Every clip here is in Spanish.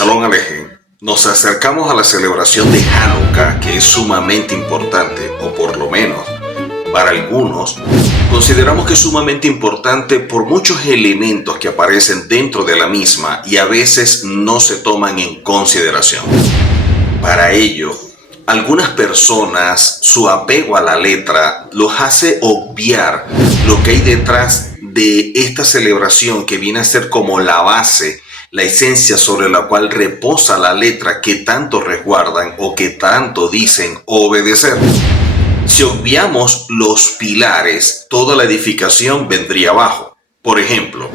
Shalom Alejem. Nos acercamos a la celebración de Hanukkah, que es sumamente importante, o por lo menos para algunos, consideramos que es sumamente importante por muchos elementos que aparecen dentro de la misma y a veces no se toman en consideración. Para ello, algunas personas, su apego a la letra los hace obviar lo que hay detrás de esta celebración, que viene a ser como la base, la esencia sobre la cual reposa la letra que tanto resguardan o que tanto dicen obedecer. Si obviamos los pilares, toda la edificación vendría abajo. Por ejemplo,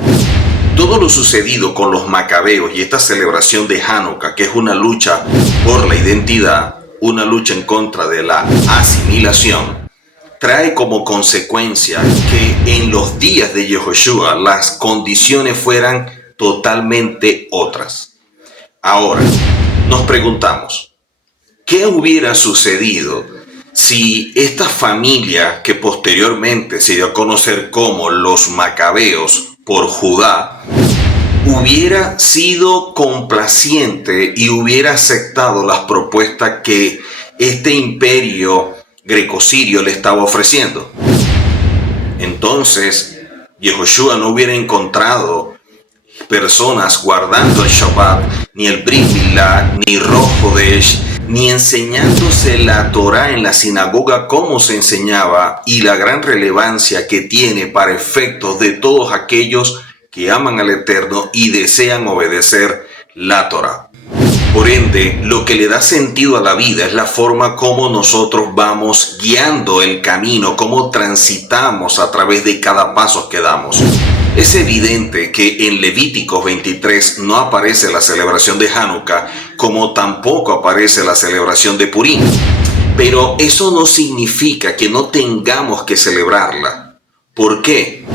todo lo sucedido con los macabeos y esta celebración de Hanukkah, que es una lucha por la identidad, una lucha en contra de la asimilación, trae como consecuencia que en los días de Yehoshua las condiciones fueran totalmente otras. Ahora, nos preguntamos, ¿qué hubiera sucedido si esta familia, que posteriormente se dio a conocer como los macabeos por Judá, hubiera sido complaciente y hubiera aceptado las propuestas que este imperio greco-sirio le estaba ofreciendo? Entonces, Yehoshua no hubiera encontrado personas guardando el Shabbat, ni el Brit Milá, ni Rosh Hodesh, ni enseñándose la Torah en la sinagoga como se enseñaba, y la gran relevancia que tiene para efectos de todos aquellos que aman al Eterno y desean obedecer la Torah. Por ende, lo que le da sentido a la vida es la forma como nosotros vamos guiando el camino, cómo transitamos a través de cada paso que damos. Es evidente que en Levíticos 23 no aparece la celebración de Hanukkah, como tampoco aparece la celebración de Purim. Pero eso no significa que no tengamos que celebrarla. ¿Por qué?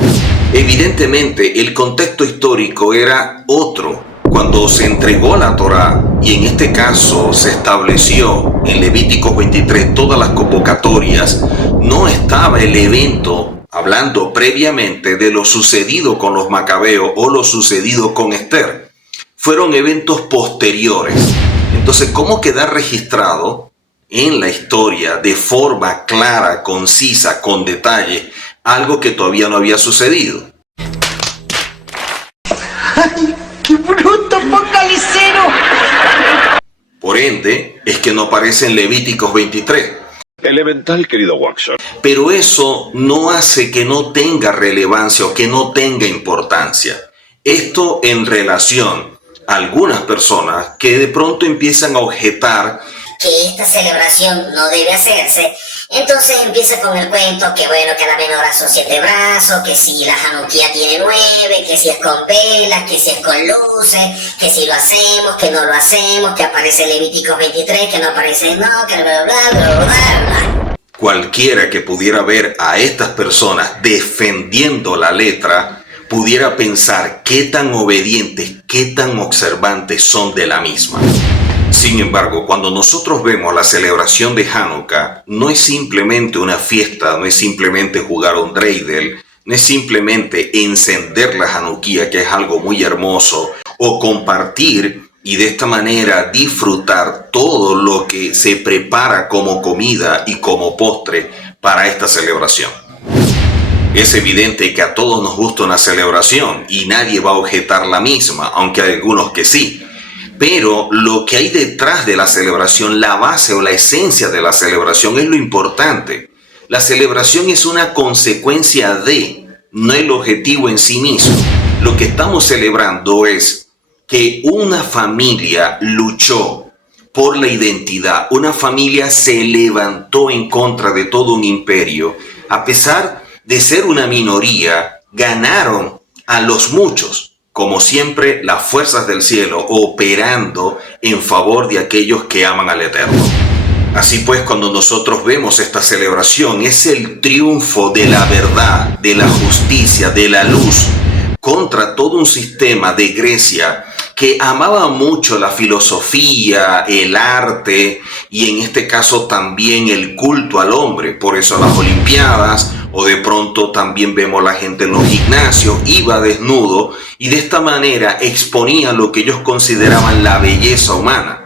Evidentemente, el contexto histórico era otro. Cuando se entregó la Torá, y en este caso se estableció en Levíticos 23 todas las convocatorias, no estaba el evento hablando previamente de lo sucedido con los macabeos o lo sucedido con Esther. Fueron eventos posteriores. Entonces, ¿cómo quedar registrado en la historia de forma clara, concisa, con detalle, algo que todavía no había sucedido? ¡Ay, qué bruto focalicero! Por ende, es que no aparece en Levíticos 23. Elemental, querido Watson. Pero eso no hace que no tenga relevancia o que no tenga importancia. Esto en relación a algunas personas que de pronto empiezan a objetar que esta celebración no debe hacerse. Entonces empieza con el cuento que bueno, que a la menorá son 7 brazos, que si la Hanukkah tiene 9, que si es con velas, que si es con luces, que si lo hacemos, que no lo hacemos, que aparece Levíticos 23, que no aparece, no, que bla bla bla bla bla. Cualquiera que pudiera ver a estas personas defendiendo la letra pudiera pensar qué tan obedientes, qué tan observantes son de la misma. Sin embargo, cuando nosotros vemos la celebración de Hanukkah, no es simplemente una fiesta, no es simplemente jugar un dreidel, no es simplemente encender la Hanukkah, que es algo muy hermoso, o compartir y de esta manera disfrutar todo lo que se prepara como comida y como postre para esta celebración. Es evidente que a todos nos gusta una celebración y nadie va a objetar la misma, aunque hay algunos que sí. Pero lo que hay detrás de la celebración, la base o la esencia de la celebración es lo importante. La celebración es una consecuencia de, no el objetivo en sí mismo. Lo que estamos celebrando es que una familia luchó por la identidad, una familia se levantó en contra de todo un imperio. A pesar de ser una minoría, ganaron a los muchos. Como siempre, las fuerzas del cielo operando en favor de aquellos que aman al Eterno. Así pues, cuando nosotros vemos esta celebración, es el triunfo de la verdad, de la justicia, de la luz, contra todo un sistema de Grecia que amaba mucho la filosofía, el arte y en este caso también el culto al hombre. Por eso las Olimpiadas o de pronto también vemos la gente en los gimnasios, iba desnudo y de esta manera exponía lo que ellos consideraban la belleza humana.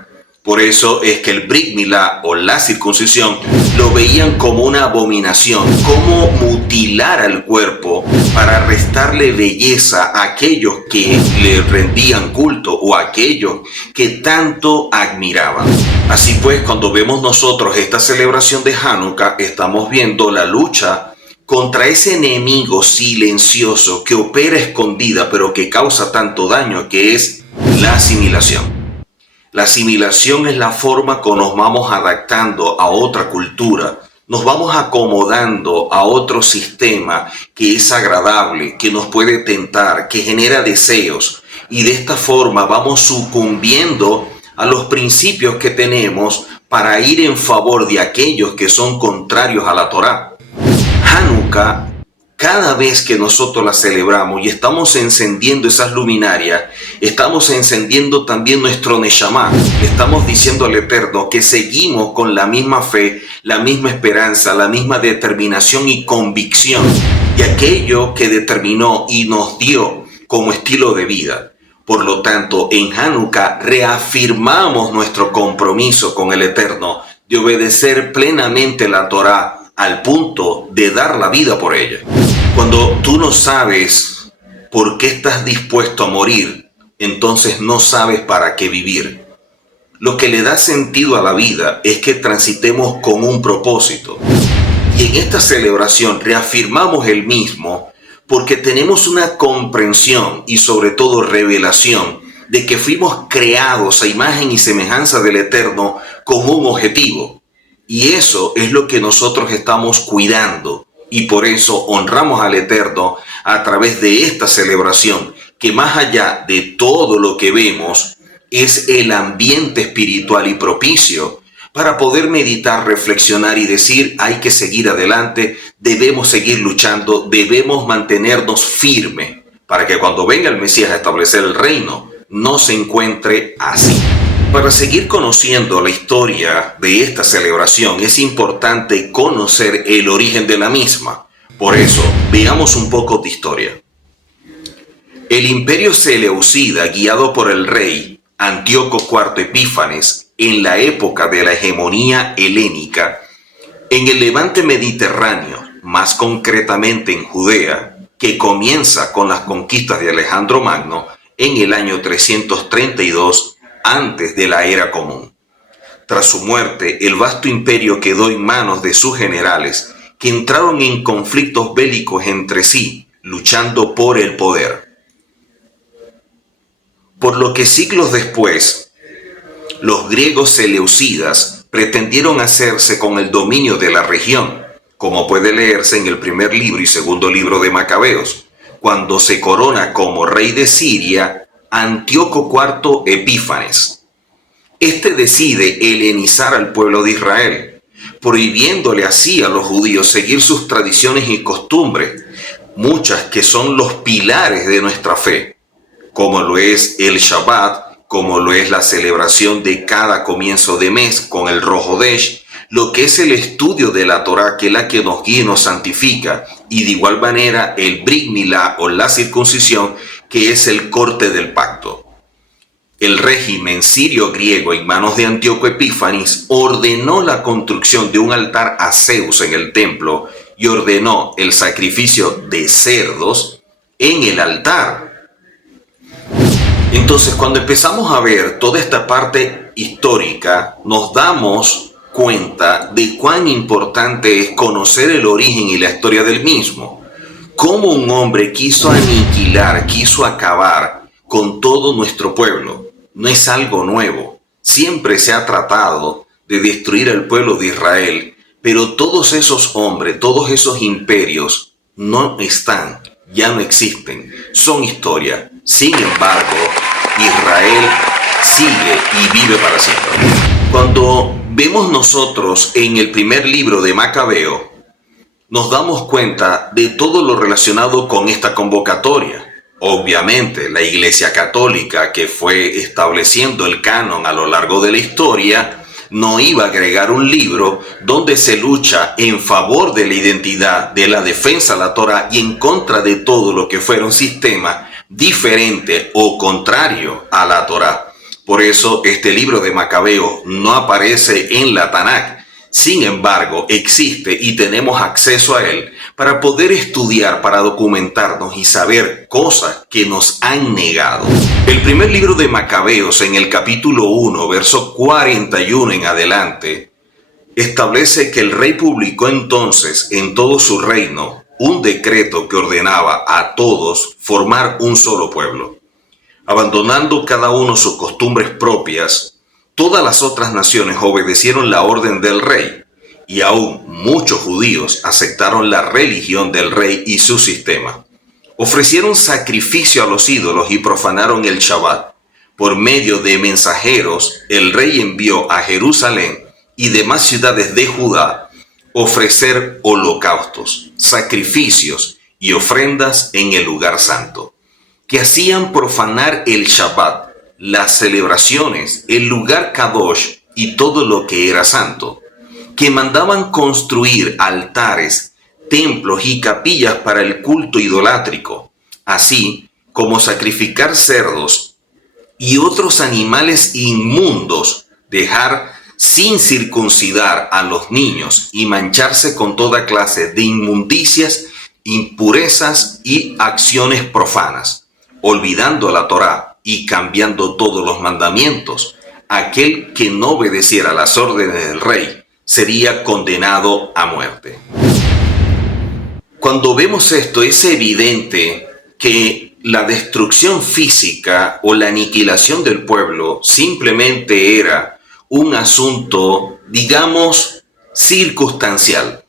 Por eso es que el Brit Milá o la circuncisión lo veían como una abominación, como mutilar al cuerpo para restarle belleza a aquellos que le rendían culto o a aquellos que tanto admiraban. Así pues, cuando vemos nosotros esta celebración de Hanukkah, estamos viendo la lucha contra ese enemigo silencioso que opera escondida pero que causa tanto daño, que es la asimilación. La asimilación es la forma que nos vamos adaptando a otra cultura, nos vamos acomodando a otro sistema que es agradable, que nos puede tentar, que genera deseos, y de esta forma vamos sucumbiendo a los principios que tenemos para ir en favor de aquellos que son contrarios a la Torá. Hanukkah, cada vez que nosotros la celebramos y estamos encendiendo esas luminarias, estamos encendiendo también nuestro Neshama. Estamos diciendo al Eterno que seguimos con la misma fe, la misma esperanza, la misma determinación y convicción de aquello que determinó y nos dio como estilo de vida. Por lo tanto, en Hanukkah reafirmamos nuestro compromiso con el Eterno de obedecer plenamente la Torá al punto de dar la vida por ella. Cuando tú no sabes por qué estás dispuesto a morir, entonces no sabes para qué vivir. Lo que le da sentido a la vida es que transitemos con un propósito. Y en esta celebración reafirmamos el mismo porque tenemos una comprensión y sobre todo revelación de que fuimos creados a imagen y semejanza del Eterno con un objetivo. Y eso es lo que nosotros estamos cuidando. Y por eso honramos al Eterno a través de esta celebración, que más allá de todo lo que vemos, es el ambiente espiritual y propicio para poder meditar, reflexionar y decir, hay que seguir adelante, debemos seguir luchando, debemos mantenernos firmes, para que cuando venga el Mesías a establecer el reino, no se encuentre así. Para seguir conociendo la historia de esta celebración es importante conocer el origen de la misma. Por eso, veamos un poco de historia. El imperio seleucida, guiado por el rey Antíoco IV Epífanes, en la época de la hegemonía helénica, en el levante mediterráneo, más concretamente en Judea, que comienza con las conquistas de Alejandro Magno en el año 332 antes de la era común. Tras su muerte, el vasto imperio quedó en manos de sus generales, que entraron en conflictos bélicos entre sí, luchando por el poder. Por lo que siglos después, los griegos seleucidas pretendieron hacerse con el dominio de la región, como puede leerse en el primer libro y segundo libro de Macabeos, cuando se corona como rey de Siria Antíoco IV Epífanes. Este decide helenizar al pueblo de Israel, prohibiéndole así a los judíos seguir sus tradiciones y costumbres, muchas que son los pilares de nuestra fe, como lo es el Shabbat, como lo es la celebración de cada comienzo de mes con el Rosh Hodesh, lo que es el estudio de la Torá, que es la que nos guía y nos santifica, y de igual manera el Brit Milá o la circuncisión, que es el corte del pacto. El régimen sirio-griego en manos de Antíoco Epífanes ordenó la construcción de un altar a Zeus en el templo y ordenó el sacrificio de cerdos en el altar. Entonces, cuando empezamos a ver toda esta parte histórica, nos damos cuenta de cuán importante es conocer el origen y la historia del mismo. Cómo un hombre quiso aniquilar, quiso acabar con todo nuestro pueblo. No es algo nuevo. Siempre se ha tratado de destruir al pueblo de Israel, pero todos esos hombres, todos esos imperios no están, ya no existen, son historia. Sin embargo, Israel sigue y vive para siempre. Cuando vemos nosotros en el primer libro de Macabeo, nos damos cuenta de todo lo relacionado con esta convocatoria Obviamente, la Iglesia Católica, que fue estableciendo el canon a lo largo de la historia, no iba a agregar un libro donde se lucha en favor de la identidad, de la defensa de la Torá y en contra de todo lo que fuera un sistema diferente o contrario a la Torá. Por eso este libro de Macabeos no aparece en la Tanakh. Sin embargo, existe y tenemos acceso a él para poder estudiar, para documentarnos y saber cosas que nos han negado. El primer libro de Macabeos, en el capítulo 1, verso 41 en adelante, establece que el rey publicó entonces en todo su reino un decreto que ordenaba a todos formar un solo pueblo. Abandonando cada uno sus costumbres propias, todas las otras naciones obedecieron la orden del rey y aún muchos judíos aceptaron la religión del rey y su sistema. Ofrecieron sacrificio a los ídolos y profanaron el Shabbat. Por medio de mensajeros, el rey envió a Jerusalén y demás ciudades de Judá ofrecer holocaustos, sacrificios y ofrendas en el lugar santo, que hacían profanar el Shabbat, las celebraciones, el lugar Kadosh y todo lo que era santo, que mandaban construir altares, templos y capillas para el culto idolátrico, así como sacrificar cerdos y otros animales inmundos, dejar sin circuncidar a los niños y mancharse con toda clase de inmundicias, impurezas y acciones profanas, olvidando la Torá y cambiando todos los mandamientos. Aquel que no obedeciera las órdenes del rey sería condenado a muerte. Cuando vemos esto, es evidente que la destrucción física o la aniquilación del pueblo simplemente era un asunto, digamos, circunstancial.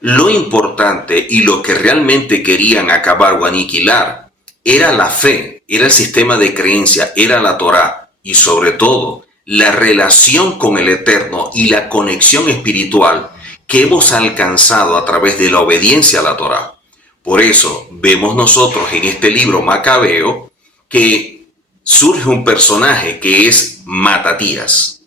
Lo importante y lo que realmente querían acabar o aniquilar era la fe, era el sistema de creencia, era la Torá y sobre todo la relación con el Eterno y la conexión espiritual que hemos alcanzado a través de la obediencia a la Torá. Por eso vemos nosotros en este libro Macabeo que surge un personaje que es Matatías,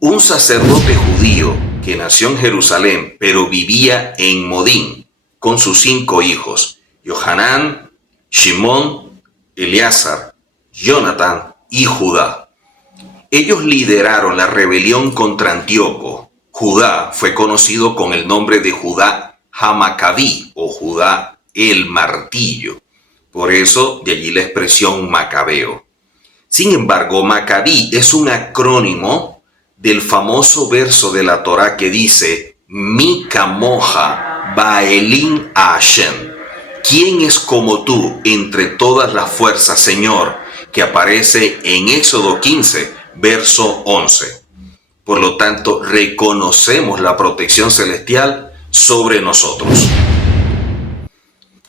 un sacerdote judío que nació en Jerusalén pero vivía en Modín con sus 5 hijos, Johanán, Shimón, Eleazar, Jonatán y Judá. Ellos lideraron la rebelión contra Antíoco. Judá fue conocido con el nombre de Judá Hamacabí o Judá el Martillo. Por eso de allí la expresión Macabeo. Sin embargo, Macabí es un acrónimo del famoso verso de la Torá que dice Mi Kamoja Baelin a Hashem. ¿Quién es como tú entre todas las fuerzas, Señor? Que aparece en Éxodo 15, verso 11. Por lo tanto, reconocemos la protección celestial sobre nosotros.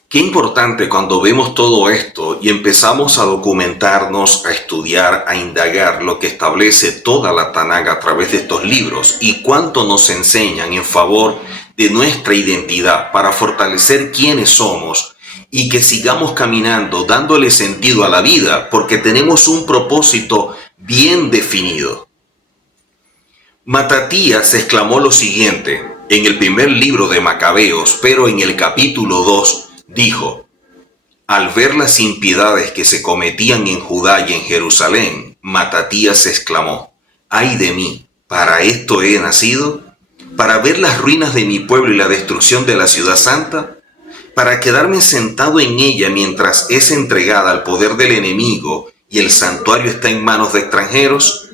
Qué importante cuando vemos todo esto y empezamos a documentarnos, a estudiar, a indagar lo que establece toda la Tanakh a través de estos libros y cuánto nos enseñan en favor de nuestra identidad para fortalecer quiénes somos y que sigamos caminando dándole sentido a la vida porque tenemos un propósito bien definido. Matatías exclamó lo siguiente en el primer libro de Macabeos, pero en el capítulo 2 dijo: al ver las impiedades que se cometían en Judá y en Jerusalén, Matatías exclamó: ¡ay de mí! ¿Para esto he nacido? ¿Para ver las ruinas de mi pueblo y la destrucción de la ciudad santa? ¿Para quedarme sentado en ella mientras es entregada al poder del enemigo y el santuario está en manos de extranjeros?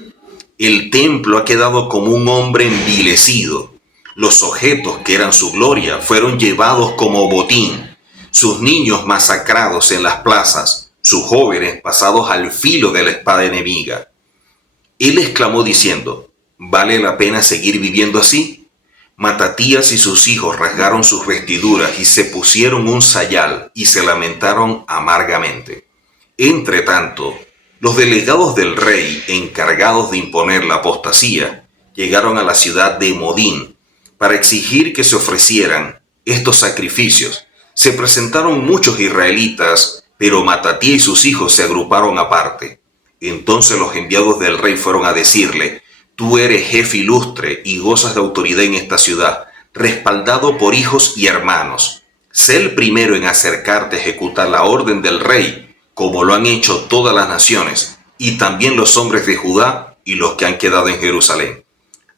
El templo ha quedado como un hombre envilecido. Los objetos que eran su gloria fueron llevados como botín. Sus niños masacrados en las plazas, sus jóvenes pasados al filo de la espada enemiga. Él exclamó diciendo: ¿vale la pena seguir viviendo así? Matatías y sus hijos rasgaron sus vestiduras y se pusieron un sayal y se lamentaron amargamente. Entre tanto, los delegados del rey, encargados de imponer la apostasía, llegaron a la ciudad de Modín para exigir que se ofrecieran estos sacrificios. Se presentaron muchos israelitas Pero Matatías y sus hijos se agruparon aparte. Entonces los enviados del rey fueron a decirle: tú eres jefe ilustre y gozas de autoridad en esta ciudad, respaldado por hijos y hermanos. Sé el primero en acercarte a ejecutar la orden del rey, como lo han hecho todas las naciones, y también los hombres de Judá y los que han quedado en Jerusalén.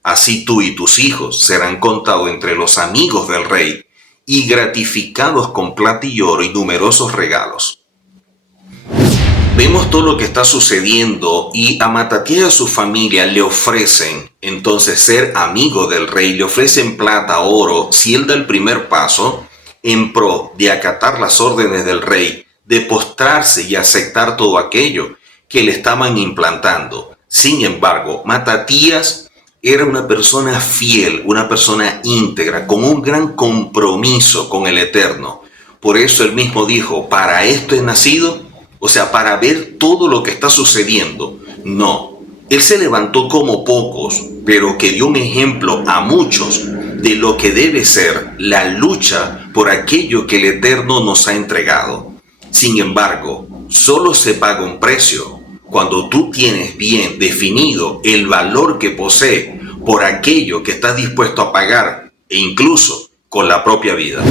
Así tú y tus hijos serán contados entre los amigos del rey y gratificados con plata y oro y numerosos regalos. Vemos todo lo que está sucediendo y a Matatías y a su familia le ofrecen entonces ser amigo del rey, le ofrecen plata, oro, si él da el primer paso en pro de acatar las órdenes del rey, de postrarse y aceptar todo aquello que le estaban implantando. Sin embargo, Matatías era una persona fiel, una persona íntegra, con un gran compromiso con el Eterno. Por eso él mismo dijo: para esto he nacido. O sea, para ver todo lo que está sucediendo. No, él se levantó como pocos, pero que dio un ejemplo a muchos de lo que debe ser la lucha por aquello que el Eterno nos ha entregado. Sin embargo, solo se paga un precio cuando tú tienes bien definido el valor que posee por aquello que estás dispuesto a pagar, e incluso con la propia vida.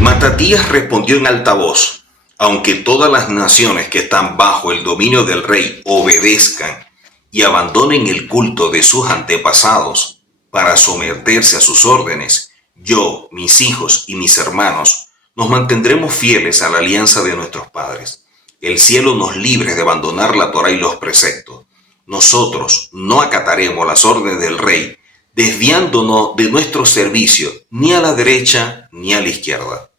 Matatías respondió en alta voz: aunque todas las naciones que están bajo el dominio del rey obedezcan y abandonen el culto de sus antepasados para someterse a sus órdenes, yo, mis hijos y mis hermanos nos mantendremos fieles a la alianza de nuestros padres. El cielo nos libre de abandonar la Torá y los preceptos. Nosotros no acataremos las órdenes del rey, desviándonos de nuestro servicio ni a la derecha ni a la izquierda.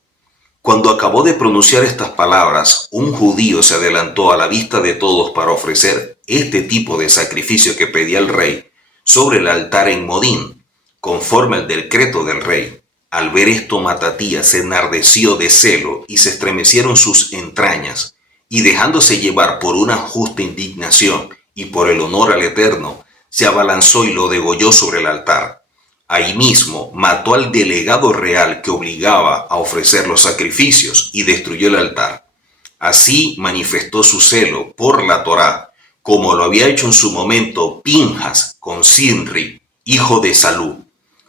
Cuando acabó de pronunciar estas palabras, un judío se adelantó a la vista de todos para ofrecer este tipo de sacrificio que pedía el rey sobre el altar en Modín, conforme al decreto del rey. Al ver esto, Matatías se enardeció de celo y se estremecieron sus entrañas, y dejándose llevar por una justa indignación y por el honor al Eterno, se abalanzó y lo degolló sobre el altar. Ahí mismo mató al delegado real que obligaba a ofrecer los sacrificios y destruyó el altar. Así manifestó su celo por la Torá, como lo había hecho en su momento Pinjas con Sinri, hijo de Salú.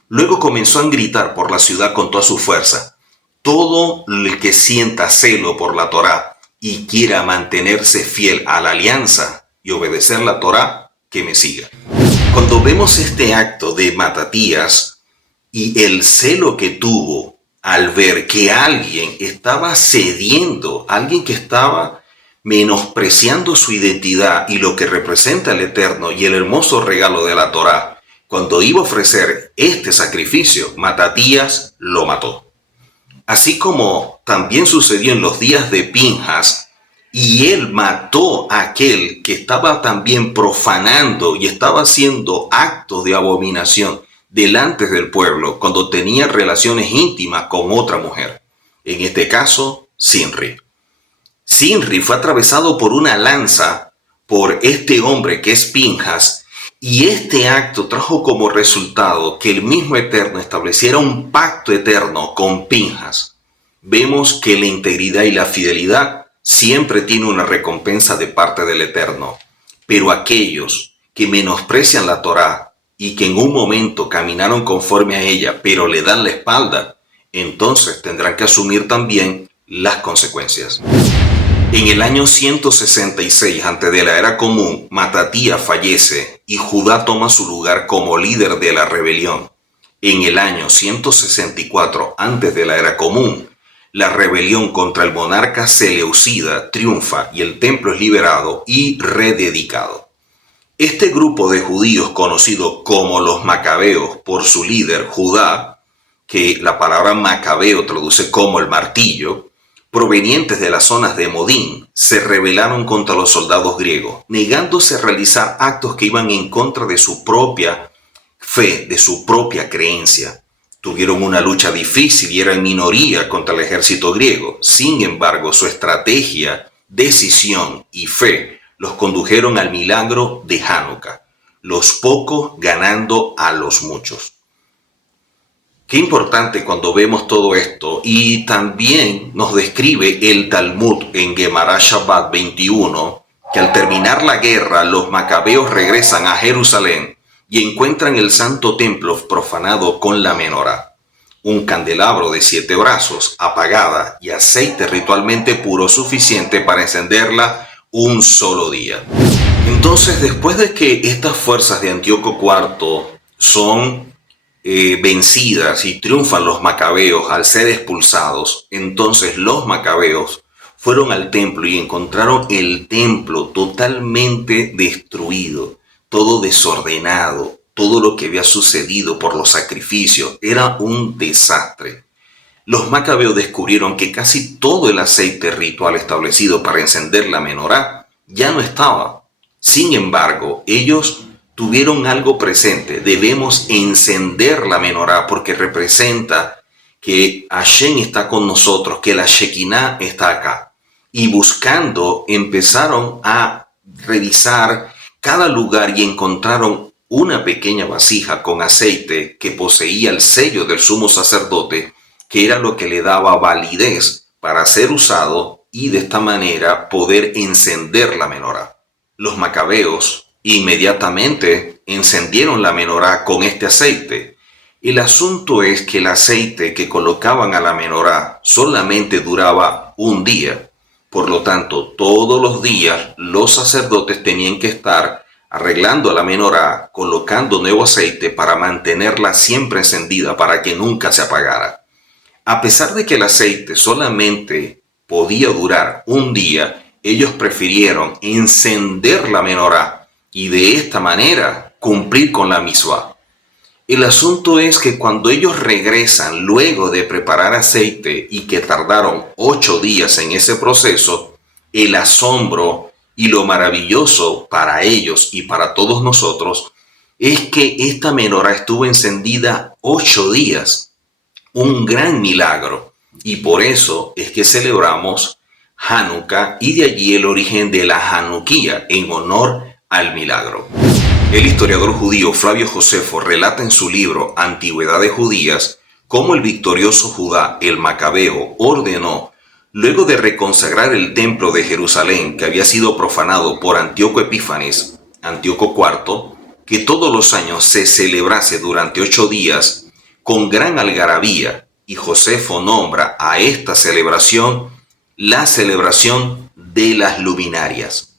Luego comenzó a gritar por la ciudad con toda su fuerza: todo el que sienta celo por la Torá y quiera mantenerse fiel a la alianza y obedecer la Torá, que me siga. Cuando vemos este acto de Matatías y el celo que tuvo al ver que alguien estaba cediendo, alguien que estaba menospreciando su identidad y lo que representa el Eterno y el hermoso regalo de la Torá, cuando iba a ofrecer este sacrificio, Matatías lo mató. Así como también sucedió en los días de Pinjas, y él mató a aquel que estaba también profanando y estaba haciendo actos de abominación delante del pueblo cuando tenía relaciones íntimas con otra mujer. En este caso, Sinri. Sinri fue atravesado por una lanza por este hombre que es Pinjas, y este acto trajo como resultado que el mismo Eterno estableciera un pacto eterno con Pinjas. Vemos que la integridad y la fidelidad siempre tiene una recompensa de parte del Eterno, pero aquellos que menosprecian la Torá y que en un momento caminaron conforme a ella, pero le dan la espalda, entonces tendrán que asumir también las consecuencias. En el año 166 antes de la era común, Matatías fallece y Judá toma su lugar como líder de la rebelión. En el año 164 antes de la era común, la rebelión contra el monarca Seleucida triunfa y el templo es liberado y rededicado. Este grupo de judíos conocido como los macabeos por su líder Judá, que la palabra macabeo traduce como el martillo, provenientes de las zonas de Modín, se rebelaron contra los soldados griegos, negándose a realizar actos que iban en contra de su propia fe, de su propia creencia. Tuvieron una lucha difícil y eran minoría contra el ejército griego. Sin embargo, su estrategia, decisión y fe los condujeron al milagro de Hanukkah, los pocos ganando a los muchos. Qué importante cuando vemos todo esto, y también nos describe el Talmud en Gemara Shabbat 21, que al terminar la guerra los macabeos regresan a Jerusalén y encuentran el santo templo profanado con la menorá, un candelabro de 7 brazos, apagada y aceite ritualmente puro suficiente para encenderla un solo día. Entonces, después de que estas fuerzas de Antíoco IV son vencidas y triunfan los macabeos al ser expulsados, entonces los macabeos fueron al templo y encontraron el templo totalmente destruido, todo desordenado, todo lo que había sucedido por los sacrificios era un desastre. Los macabeos descubrieron que casi todo el aceite ritual establecido para encender la menorá ya no estaba. Sin embargo, ellos tuvieron algo presente. Debemos encender la menorá porque representa que Hashem está con nosotros, que la Shekinah está acá. Y buscando, empezaron a revisar cada lugar y encontraron una pequeña vasija con aceite que poseía el sello del sumo sacerdote, que era lo que le daba validez para ser usado y de esta manera poder encender la menorá. Los macabeos inmediatamente encendieron la menorá con este aceite. El asunto es que el aceite que colocaban a la menorá solamente duraba un día. Por lo tanto, todos los días los sacerdotes tenían que estar arreglando la menorá, colocando nuevo aceite para mantenerla siempre encendida, para que nunca se apagara. A pesar de que el aceite solamente podía durar un día, ellos prefirieron encender la menorá y de esta manera cumplir con la misvá. El asunto es que cuando ellos regresan luego de preparar aceite y que tardaron 8 días en ese proceso, el asombro y lo maravilloso para ellos y para todos nosotros es que esta menorá estuvo encendida 8 días. Un gran milagro. Y por eso es que celebramos Hanukkah y de allí el origen de la Hanukkía en honor al milagro. El historiador judío Flavio Josefo relata en su libro Antigüedades Judías cómo el victorioso Judá, el Macabeo, ordenó, luego de reconsagrar el templo de Jerusalén que había sido profanado por Antíoco Epífanes, Antíoco IV, que todos los años se celebrase durante 8 días con gran algarabía, y Josefo nombra a esta celebración la celebración de las luminarias.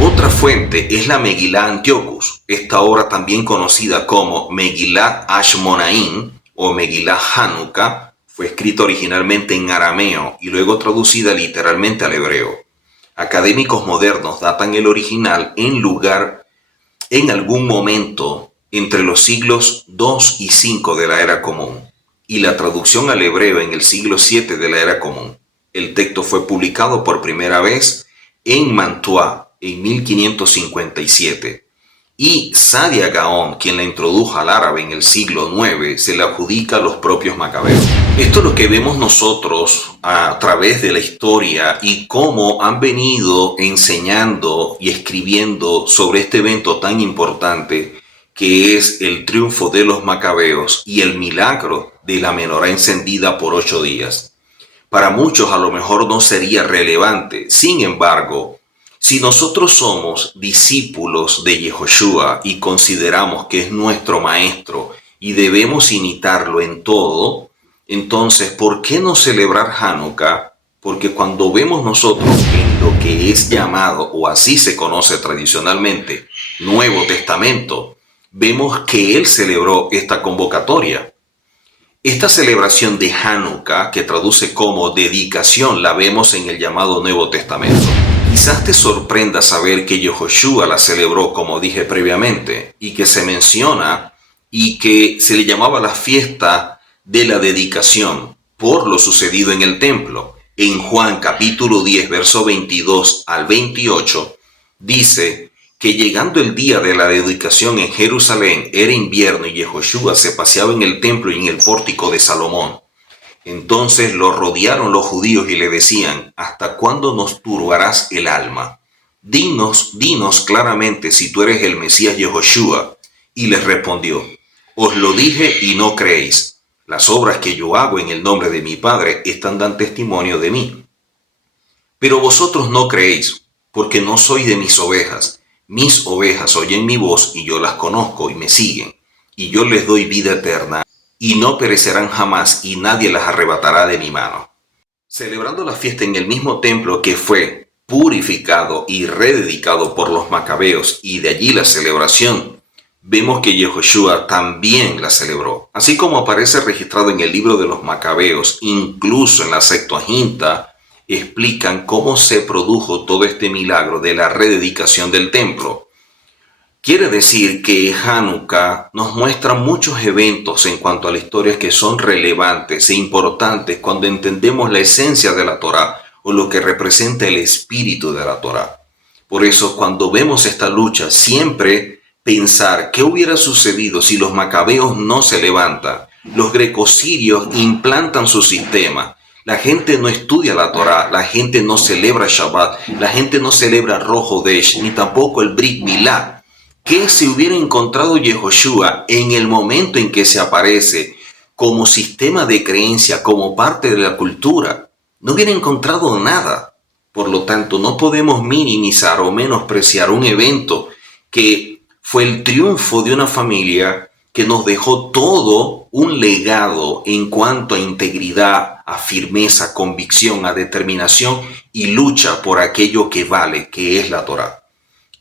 Otra fuente es la Megilá Antiochus, esta obra también conocida como Megilá Ashmonaim o Megilá Hanukkah, fue escrita originalmente en arameo y luego traducida literalmente al hebreo. Académicos modernos datan el original en algún momento entre los siglos 2 y 5 de la Era Común y la traducción al hebreo en el siglo 7 de la Era Común. El texto fue publicado por primera vez en Mantua en 1557 y Sadia Gaón, quien la introdujo al árabe en el siglo 9, se la adjudica a los propios macabeos. Esto es lo que vemos nosotros a través de la historia y cómo han venido enseñando y escribiendo sobre este evento tan importante que es el triunfo de los macabeos y el milagro de la menorá encendida por 8 días. Para muchos a lo mejor no sería relevante, sin embargo, si nosotros somos discípulos de Yehoshua y consideramos que es nuestro maestro y debemos imitarlo en todo, entonces, ¿por qué no celebrar Hanukkah? Porque cuando vemos nosotros en lo que es llamado, o así se conoce tradicionalmente, Nuevo Testamento, vemos que él celebró esta convocatoria. Esta celebración de Hanukkah, que traduce como dedicación, la vemos en el llamado Nuevo Testamento. Quizás te sorprenda saber que Yehoshua la celebró, como dije previamente, y que se menciona y que se le llamaba la fiesta de la dedicación por lo sucedido en el templo. En Juan capítulo 10, verso 22 al 28, dice que llegando el día de la dedicación en Jerusalén, era invierno y Yehoshua se paseaba en el templo y en el pórtico de Salomón. Entonces lo rodearon los judíos y le decían, ¿hasta cuándo nos turbarás el alma? Dinos claramente si tú eres el Mesías Yehoshua. Y les respondió, os lo dije y no creéis. Las obras que yo hago en el nombre de mi Padre, estas dan testimonio de mí. Pero vosotros no creéis, porque no sois de mis ovejas. Mis ovejas oyen mi voz y yo las conozco y me siguen. Y yo les doy vida eterna y no perecerán jamás y nadie las arrebatará de mi mano. Celebrando la fiesta en el mismo templo que fue purificado y rededicado por los macabeos y de allí la celebración, vemos que Yehoshua también la celebró. Así como aparece registrado en el libro de los macabeos, incluso en la Septuaginta, explican cómo se produjo todo este milagro de la rededicación del templo. Quiere decir que Hanukkah nos muestra muchos eventos en cuanto a la historia que son relevantes e importantes cuando entendemos la esencia de la Torá o lo que representa el espíritu de la Torá. Por eso, cuando vemos esta lucha, siempre pensar qué hubiera sucedido si los macabeos no se levantan, los grecosirios implantan su sistema. La gente no estudia la Torá, la gente no celebra Shabbat, la gente no celebra Rosh Hodesh, ni tampoco el Brit Milá. ¿Qué se hubiera encontrado Yehoshua en el momento en que se aparece como sistema de creencia, como parte de la cultura? No hubiera encontrado nada. Por lo tanto, no podemos minimizar o menospreciar un evento que fue el triunfo de una familia que nos dejó todo un legado en cuanto a integridad, a firmeza, convicción, a determinación y lucha por aquello que vale, que es la Torá.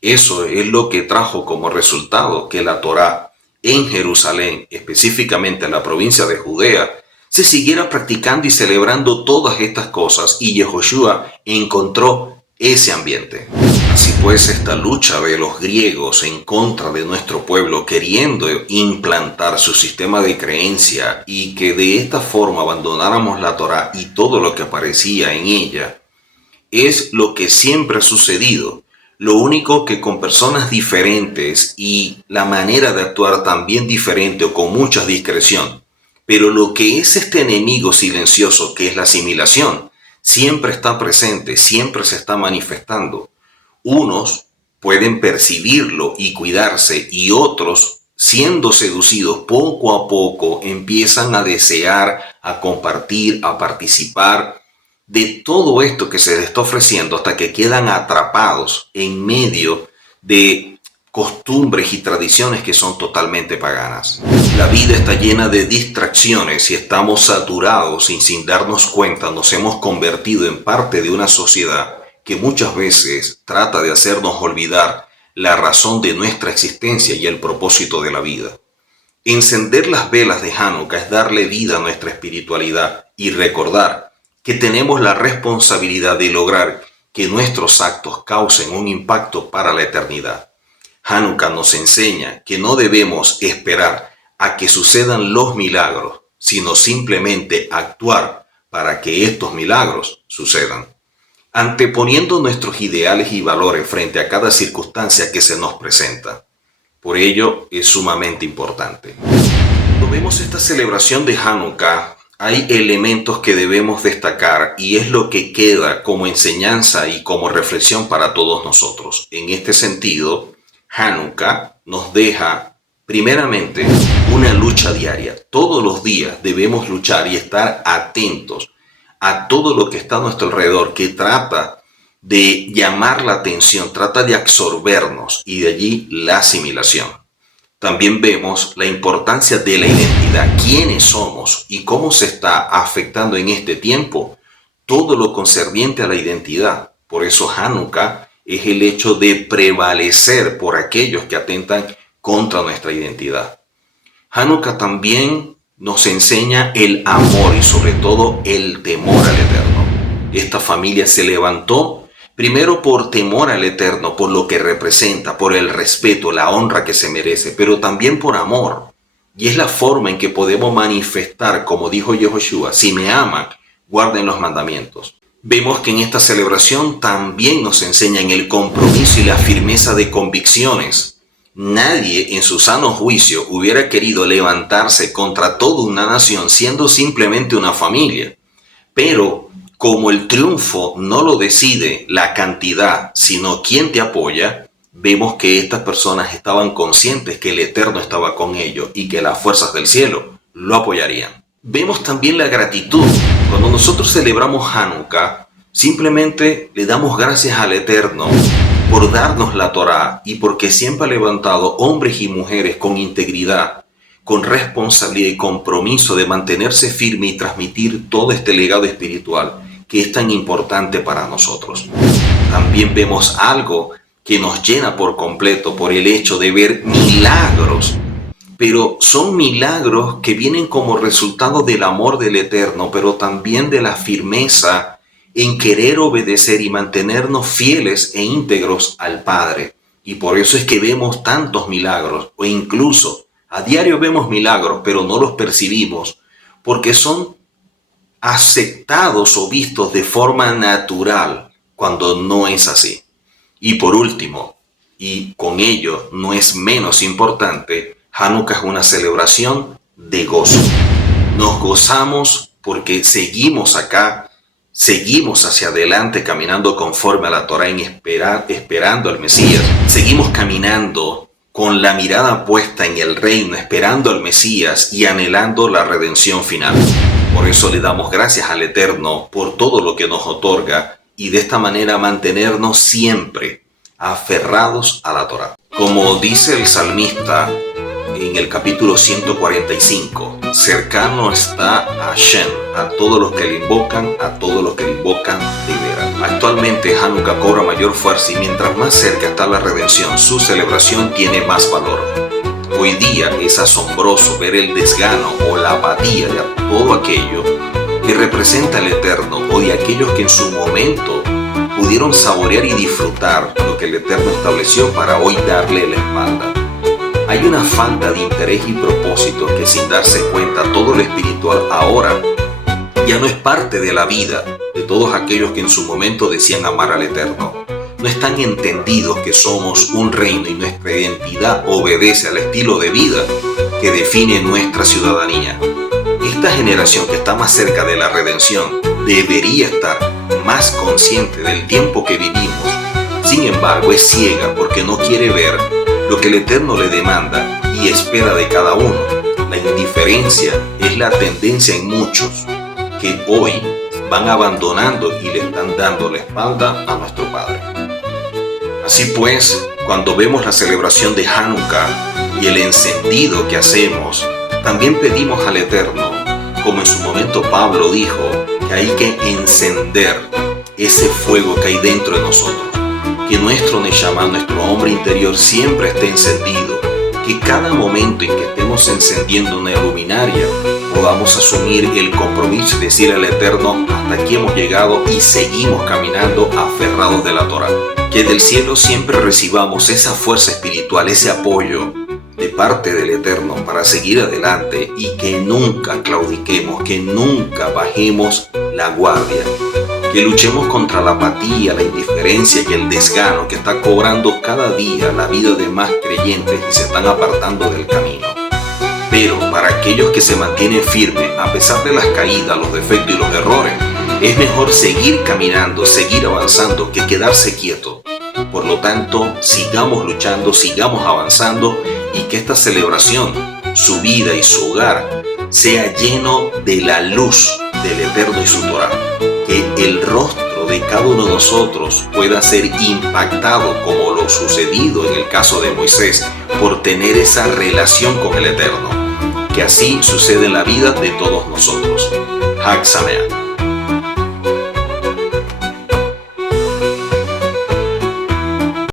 Eso es lo que trajo como resultado que la Torá en Jerusalén, específicamente en la provincia de Judea, se siguiera practicando y celebrando todas estas cosas y Yehoshua encontró ese ambiente. Así pues, esta lucha de los griegos en contra de nuestro pueblo queriendo implantar su sistema de creencia y que de esta forma abandonáramos la Torá y todo lo que aparecía en ella, es lo que siempre ha sucedido. Lo único que con personas diferentes y la manera de actuar también diferente o con mucha discreción. Pero lo que es este enemigo silencioso que es la asimilación, siempre está presente, siempre se está manifestando. Unos pueden percibirlo y cuidarse y otros, siendo seducidos poco a poco, empiezan a desear, a compartir, a participar de todo esto que se les está ofreciendo hasta que quedan atrapados en medio de costumbres y tradiciones que son totalmente paganas. La vida está llena de distracciones y estamos saturados y sin darnos cuenta nos hemos convertido en parte de una sociedad que muchas veces trata de hacernos olvidar la razón de nuestra existencia y el propósito de la vida. Encender las velas de Hanukkah es darle vida a nuestra espiritualidad y recordar que tenemos la responsabilidad de lograr que nuestros actos causen un impacto para la eternidad. Hanukkah nos enseña que no debemos esperar a que sucedan los milagros, sino simplemente actuar para que estos milagros sucedan, anteponiendo nuestros ideales y valores frente a cada circunstancia que se nos presenta. Por ello es sumamente importante. Cuando vemos esta celebración de Hanukkah, hay elementos que debemos destacar y es lo que queda como enseñanza y como reflexión para todos nosotros. En este sentido, Hanukkah nos deja primeramente una lucha diaria. Todos los días debemos luchar y estar atentos a todo lo que está a nuestro alrededor, que trata de llamar la atención, trata de absorbernos y de allí la asimilación. También vemos la importancia de la identidad, quiénes somos y cómo se está afectando en este tiempo todo lo concerniente a la identidad. Por eso Hanukkah es el hecho de prevalecer por aquellos que atentan contra nuestra identidad. Hanukkah también nos enseña el amor y sobre todo el temor al Eterno. Esta familia se levantó primero por temor al Eterno, por lo que representa, por el respeto, la honra que se merece, pero también por amor. Y es la forma en que podemos manifestar, como dijo Yehoshua, si me aman, guarden los mandamientos. Vemos que en esta celebración también nos enseñan el compromiso y la firmeza de convicciones. Nadie en su sano juicio hubiera querido levantarse contra toda una nación siendo simplemente una familia. Pero como el triunfo no lo decide la cantidad, sino quien te apoya, vemos que estas personas estaban conscientes que el Eterno estaba con ellos y que las fuerzas del cielo lo apoyarían. vemos también la gratitud. Cuando nosotros celebramos Hanukkah, simplemente le damos gracias al Eterno por darnos la Torá y porque siempre ha levantado hombres y mujeres con integridad, con responsabilidad y compromiso de mantenerse firme y transmitir todo este legado espiritual que es tan importante para nosotros. También vemos algo que nos llena por completo por el hecho de ver milagros, pero son milagros que vienen como resultado del amor del Eterno, pero también de la firmeza en querer obedecer y mantenernos fieles e íntegros al Padre. Y por eso es que vemos tantos milagros, o incluso a diario vemos milagros, pero no los percibimos, porque son aceptados o vistos de forma natural, cuando no es así. Y por último, y con ello no es menos importante, Hanukkah es una celebración de gozo. Nos gozamos porque seguimos acá, seguimos hacia adelante caminando conforme a la Torá esperando al Mesías. Seguimos caminando con la mirada puesta en el reino, esperando al Mesías y anhelando la redención final. Por eso le damos gracias al Eterno por todo lo que nos otorga y de esta manera mantenernos siempre aferrados a la Torá. Como dice el salmista en el capítulo 145, cercano está a Hashem, a todos los que le invocan, de veras. Actualmente Hanukkah cobra mayor fuerza y mientras más cerca está la redención, su celebración tiene más valor. Hoy día es asombroso ver el desgano o la apatía de todo aquello que representa el Eterno o de aquellos que en su momento pudieron saborear y disfrutar lo que el Eterno estableció para hoy darle la espalda. Hay una falta de interés y propósito que sin darse cuenta todo lo espiritual ahora ya no es parte de la vida de todos aquellos que en su momento decían amar al Eterno. No están entendidos que somos un reino y nuestra identidad obedece al estilo de vida que define nuestra ciudadanía. Esta generación que está más cerca de la redención debería estar más consciente del tiempo que vivimos. Sin embargo, es ciega porque no quiere ver lo que el Eterno le demanda y espera de cada uno. La indiferencia es la tendencia en muchos que hoy van abandonando y le están dando la espalda a nuestro Padre. Así pues, cuando vemos la celebración de Hanukkah y el encendido que hacemos, también pedimos al Eterno, como en su momento Pablo dijo, que hay que encender ese fuego que hay dentro de nosotros. Que nuestro Neshama, nuestro hombre interior, siempre esté encendido. Que cada momento en que estemos encendiendo una luminaria, podamos asumir el compromiso y decir al Eterno, hasta aquí hemos llegado y seguimos caminando aferrados de la Torá. Que del cielo siempre recibamos esa fuerza espiritual, ese apoyo de parte del Eterno para seguir adelante y que nunca claudiquemos, que nunca bajemos la guardia. Que luchemos contra la apatía, la indiferencia y el desgano que está cobrando cada día la vida de más creyentes y se están apartando del camino. Pero para aquellos que se mantienen firmes, a pesar de las caídas, los defectos y los errores, es mejor seguir caminando, seguir avanzando que quedarse quieto. Por lo tanto, sigamos luchando, sigamos avanzando y que esta celebración, su vida y su hogar, sea lleno de la luz del Eterno y su Torá. Que el rostro de cada uno de nosotros pueda ser impactado como lo sucedido en el caso de Moisés por tener esa relación con el Eterno. Que así sucede en la vida de todos nosotros. Hag Sameach.